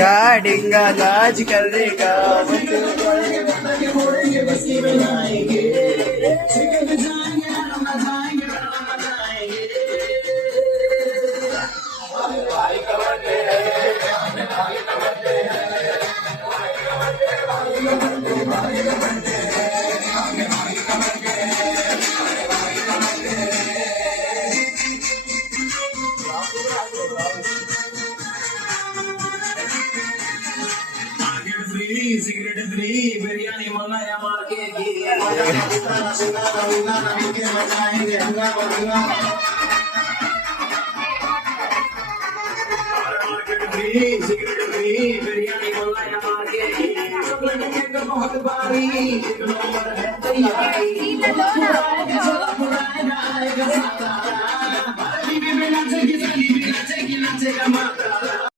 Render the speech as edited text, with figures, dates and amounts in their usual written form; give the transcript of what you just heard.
गाड़ेगा नाच करेगा सिगरेट फ्री बिरयानी मनाया मार के सिगरेट फ्री बिरयानी मनाया मार के बहुत बारी तैयारी